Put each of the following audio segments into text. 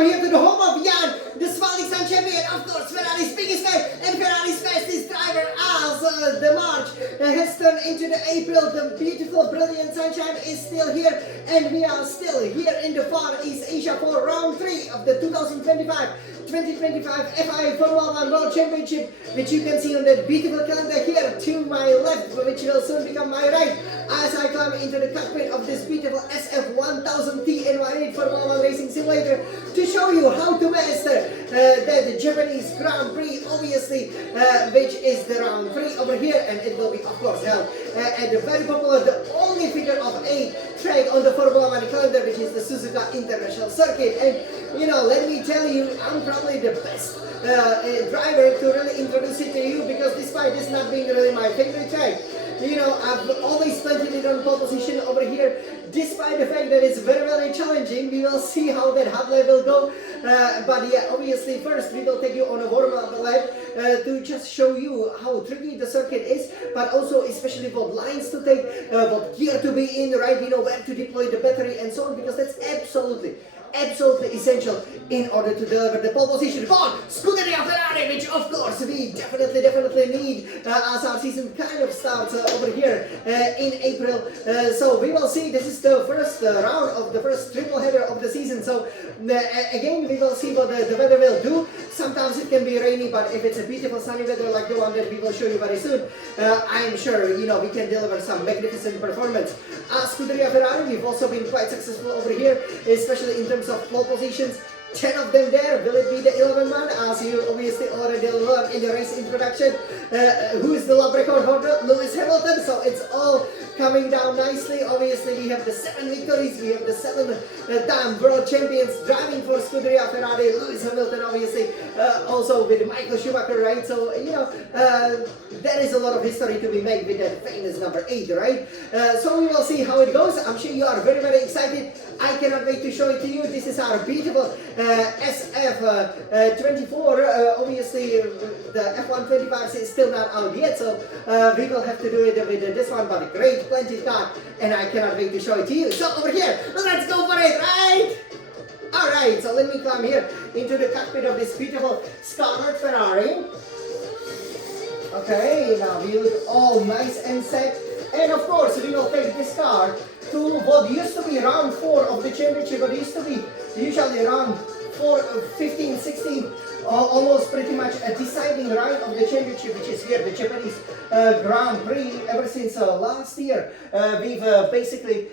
down here to the home of Jan, the Smiling Sun champion, of course, Ferrari's biggest fan and Ferrari's fastest driver as the March has turned into the April. The beautiful, brilliant sunshine is still here, and we are still here in the Far East Asia for round 3 of the 2025 FIA Formula 1 World Championship, which you can see on that beautiful calendar here to my left, which will soon become my right, as I climb into the cockpit of this beautiful SF1000T NY8 Formula 1 Racing Simulator to show you how to master the Japanese Grand Prix, obviously, which is the round 3 over here, and it will be, of course, held at the very popular, the only figure of 8 track on the Formula 1 calendar, which is the Suzuka International Circuit. And you know, let me tell you, I'm probably the best driver to really introduce it to you, because despite this not being really my favorite track, you know, I've always planted it on pole position over here, despite the fact that it's very, very challenging. We will see how that hot lap will go. But yeah, obviously first we will take you on a warm-up lap to just show you how tricky the circuit is, but also especially what lines to take, what gear to be in, right, you know, where to deploy the battery and so on, because that's absolutely essential in order to deliver the pole position for Scuderia Ferrari, which of course we definitely need as our season kind of starts over here in April. So we will see. This is the first round of the first triple header of the season. So again, we will see what the weather will do. Sometimes it can be rainy, but if it's a beautiful sunny weather like the one that we will show you very soon, I am sure, you know, we can deliver some magnificent performance. Scuderia Ferrari, we've also been quite successful over here, especially in terms of pole positions. 10 of them there. Will it be the 11th one? As you obviously already learned in the race introduction, who is the lap record holder? Lewis Hamilton. So it's all coming down nicely. Obviously we have the 7 victories, we have the 7-time world champions driving for Scuderia Ferrari. Lewis Hamilton obviously also with Michael Schumacher, right? So you know, there is a lot of history to be made with that famous number 8, right? So we will see how it goes. I'm sure you are very, very excited. I cannot wait to show it to you. This is our beautiful SF24. Obviously the F125 is still not out yet, so we will have to do it with this one, but a great plenty car, and I cannot wait to show it to you. So over here, let's go for it, right? Alright, so let me climb here into the cockpit of this beautiful Scarlet Ferrari. Okay, now we look all nice and set, and of course we will take this car to what used to be round 4 of the championship, but used to be usually round 15, 16, almost pretty much a deciding round of the championship, which is here, the Japanese Grand Prix. Ever since last year, we've basically,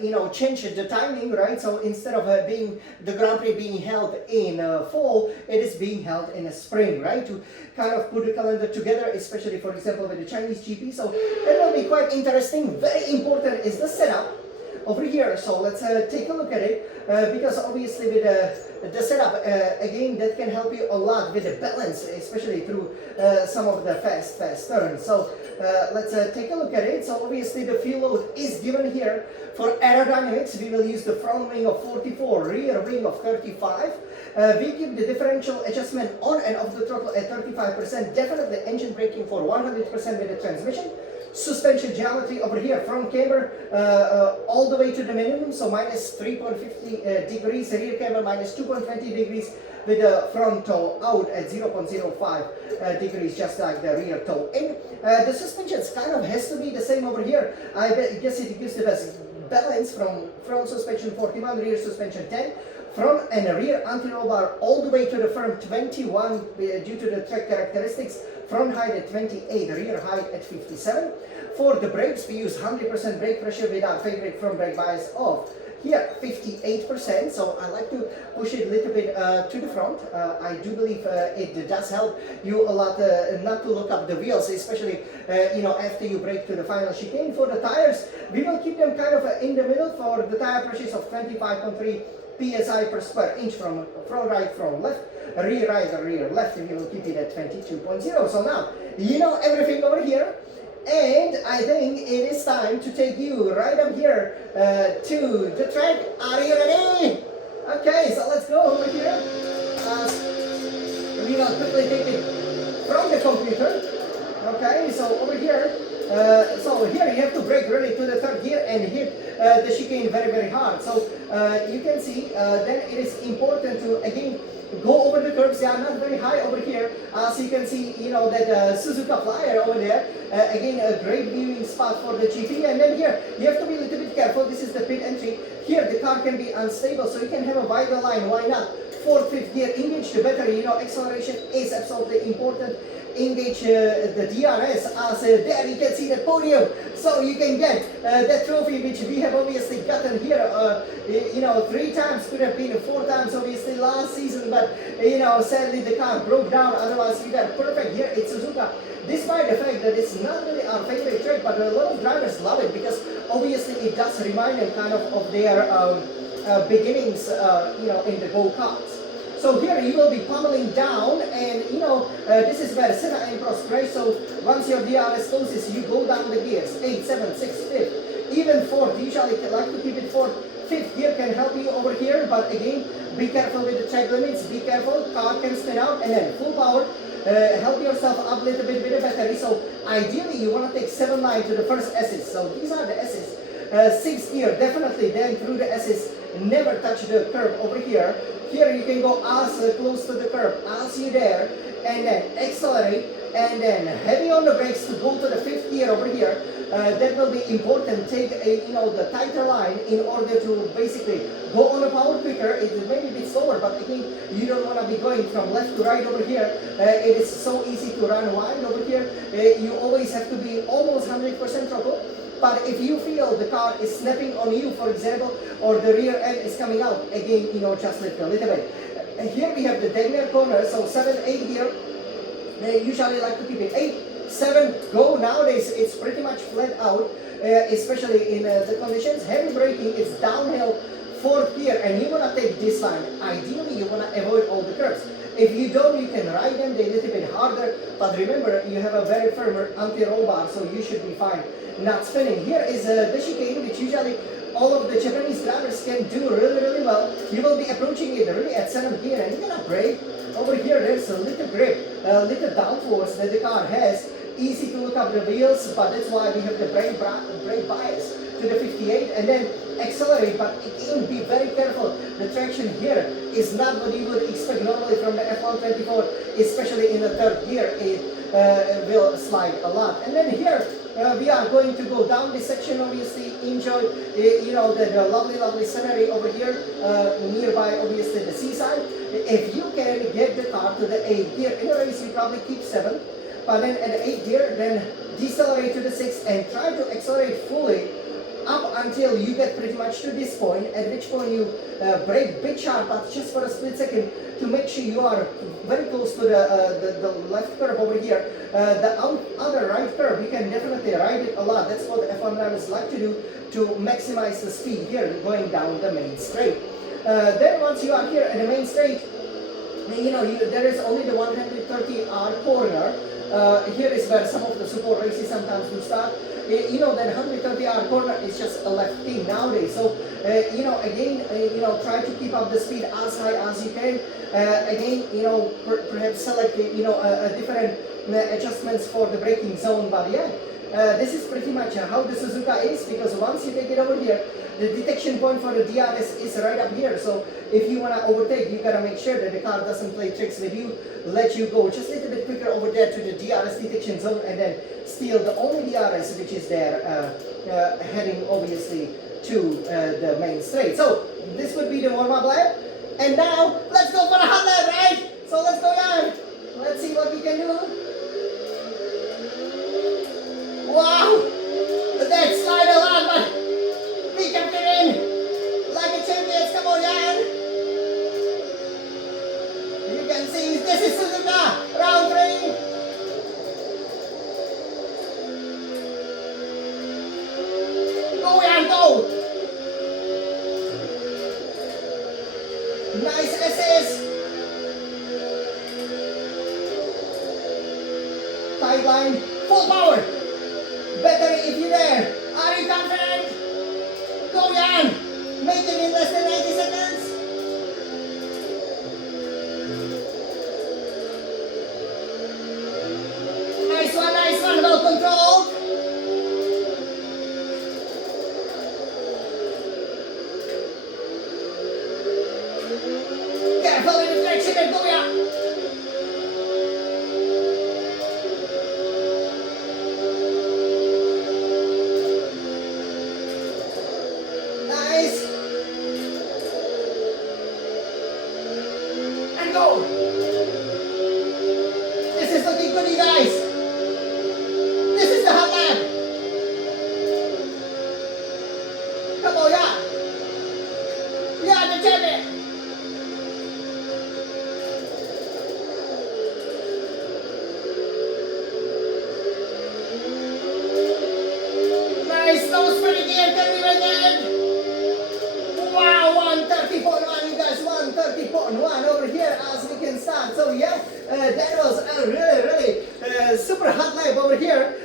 you know, changed the timing, right? So instead of being the Grand Prix being held in fall, it is being held in spring, right? To kind of put the calendar together, especially, for example, with the Chinese GP. So that will be quite interesting. Very important is the setup over here. So let's take a look at it, because obviously with the setup, again, that can help you a lot with the balance, especially through some of the fast turns. So let's take a look at it. So obviously the fuel load is given here. For aerodynamics, we will use the front wing of 44, rear wing of 35. We keep the differential adjustment on and off the throttle at 35%. Definitely engine braking for 100% with the transmission. Suspension geometry over here from camber all the way to the minimum, so minus 3.50 degrees, rear camber minus 2.20 degrees, with the front toe out at 0.05 degrees, just like the rear toe in. The suspensions kind of has to be the same over here. I guess it gives the best balance from front suspension 41, rear suspension 10. Front and rear anti-roll bar all the way to the front 21 due to the track characteristics. Front height at 28, rear height at 57. For the brakes, we use 100% brake pressure with our favorite front brake bias of here 58%. So I like to push it a little bit to the front. I do believe it does help you a lot not to look up the wheels, especially you know, after you brake to the final chicane. For the tires, we will keep them kind of in the middle for the tire pressures of 25.3 psi per square inch from front right, from left, rear right, and rear left, and we will keep it at 22.0. So now you know everything over here, and I think it is time to take you right up here to the track. Are you ready? Okay, so let's go over here. We will quickly take it from the computer. Okay, so over here, so here you have to brake really to the third gear and hit the chicane very, very hard. So you can see then it is important to, again, go over the curbs. They are not very high over here. So you can see, you know, that Suzuka Flyer over there. Again, a great viewing spot for the GP. And then here, you have to be a little bit careful. This is the pit entry. Here, the car can be unstable, so you can have a wider line. Why not? Fourth, fifth gear, engage the battery. You know, acceleration is absolutely important. Engage the DRS as there you can see the podium, so you can get that trophy which we have obviously gotten here, you know, 3 times, could have been 4 times obviously last season, but you know, sadly the car broke down. Otherwise we got perfect here at Suzuka, despite the fact that it's not really our favorite track, but a lot of drivers love it because obviously it does remind them kind of their beginnings, you know, in the go-karts. So here you will be pummeling down, and you know, this is where Senna and Prost race. So once your DRS closes, you go down the gears, 8, 7, 6, 5, even 4th. Usually like to keep it 4th. 5th gear can help you over here, but again, be careful with the track limits, be careful, car can spin out, and then full power. Help yourself up a little bit with the battery. So ideally you want to take 7 line to the first Esses. So these are the Esses. 6th gear, definitely then through the Esses, never touch the curb over here. Here you can go as close to the curb as you dare, and then accelerate, and then heavy on the brakes to go to the 5th gear over here. That will be important. Take a, you know, the tighter line in order to basically go on a power quicker. It may be a bit slower, but again, you don't want to be going from left to right over here. It is so easy to run wide over here. You always have to be almost 100% throttle. But if you feel the car is snapping on you, for example, or the rear end is coming out, again, you know, just lift a little bit. And here we have the Degner Corners, so 7, 8 gear. They usually like to keep it 8, 7, go. Nowadays, it's pretty much flat out, especially in the conditions. Heavy braking is downhill, 4th gear, and you want to take this line. Ideally, you want to avoid all the curves. If you don't, you can ride them a little bit harder, but remember, you have a very firm anti-roll bar, so you should be fine. Not spinning. Here is the chicane, which usually all of the Japanese drivers can do really, really well. You will be approaching it really at 7th gear, and you're gonna brake. Over here, there's a little grip, a little downforce that the car has. Easy to look up the wheels, but that's why we have the brake bias to the 58, and then accelerate. But again, be very careful. The traction here is not what you would expect normally from the F124, especially in the 3rd gear. It will slide a lot. And then here, we are going to go down this section. Obviously, enjoy you know, the lovely scenery over here, nearby obviously the seaside. If you can get the car to the 8th gear, in a race you probably keep 7th, but then at the 8th gear, then decelerate to the 6th and try to accelerate fully up until you get pretty much to this point, at which point you brake bit sharp, but just for a split second to make sure you are very close to the left curve over here. The other right curve, you can definitely ride it a lot. That's what F1 drivers like to do to maximize the speed here going down the main straight. Then once you are here at the main straight, you know, there is only the 130R corner. Here is where some of the support races sometimes do start. You know, that 130R corner is just a left thing nowadays. So, you know, again, you know, try to keep up the speed as high as you can. Again, you know, perhaps select, you know, a different adjustments for the braking zone. But yeah, this is pretty much how the Suzuka is, because once you take it over here, the detection point for the DRS is right up here. So if you want to overtake, you gotta make sure that the car doesn't play tricks with you, let you go just a little bit quicker over there to the DRS detection zone, and then steal the only DRS which is there, heading obviously to the main straight. So this would be the warm-up lap, and now let's go for a hot lap, right? So let's go down. Let's see what we can do. Wow, that slide a lot, but we kept it in like a champions. Come on, Jan. You can see this is Suzuka round 3. Go, Jan, go. Nice Esses. Tight line, full power. Battery if you're there. Are you confident? Go, Jan! Make it in less than 90 seconds. Nice one, well controlled. Careful with the traction and go, yeah. Nice. And go. This is looking good, you guys. This is the hot lap. Come on, yeah. Yeah, the champion. Nice, nose pretty gear, can we run that? Wow, 130.1, you guys, 130.1 over here as we can start. So yeah, that was a really super hot lap over here.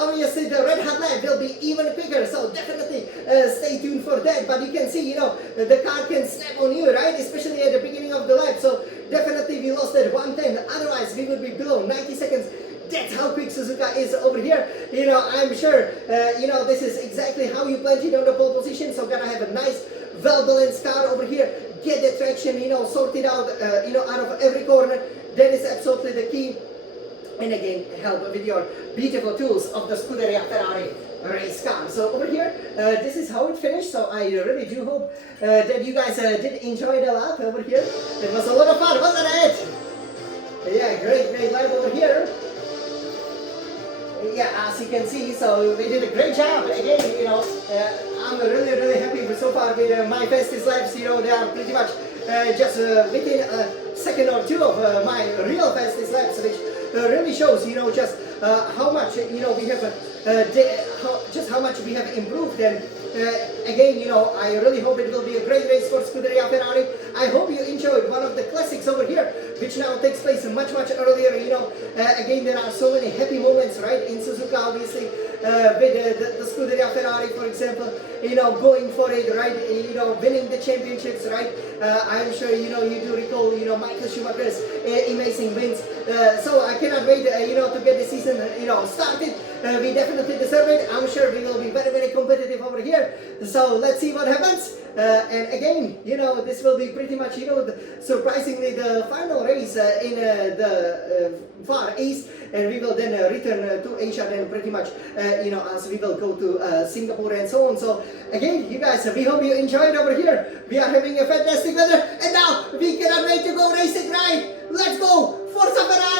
Obviously the red hot lap will be even quicker, so definitely stay tuned for that. But you can see, you know, the car can snap on you, right? Especially at the beginning of the lap. So definitely we lost at 110. Otherwise we would be below 90 seconds. That's how quick Suzuka is over here. You know, I'm sure, you know, this is exactly how you planned it on the pole position. So gonna have a nice, well-balanced car over here. Get the traction, you know, sorted out, you know, out of every corner. That is absolutely the key. And again, help with your beautiful tools of the Scuderia Ferrari race car. So over here, this is how it finished. So I really do hope that you guys did enjoy the lap over here. It was a lot of fun, wasn't it? Yeah, great lap over here. Yeah, as you can see, so we did a great job. Again, you know, I'm really happy so far with my fastest laps. You know, they are pretty much just within a second or two of my real fastest laps, which really shows, you know, just how much, you know, we have, just how much we have improved. And again, you know, I really hope it will be a great race for Scuderia Ferrari. I hope you enjoyed one of the classics over here, which now takes place much earlier. You know, again, there are so many happy moments, right, in Suzuka, obviously, with the Scuderia Ferrari, for example, you know, going for it, right, you know, winning the championships, right. I'm sure, you know, you do recall, you know, Michael Schumacher's amazing wins. So I cannot wait, you know, to get the season, you know, started. We definitely deserve it. I'm sure we will be very competitive over here. So let's see what happens. And again, you know, this will be pretty much, you know, surprisingly the final race in the Far East, and we will then return to Asia then pretty much, you know, as we will go to Singapore and so on. So again, you guys, we hope you enjoyed over here. We are having a fantastic weather, and now we cannot wait to go race it, right? Let's go! Forza Ferrari!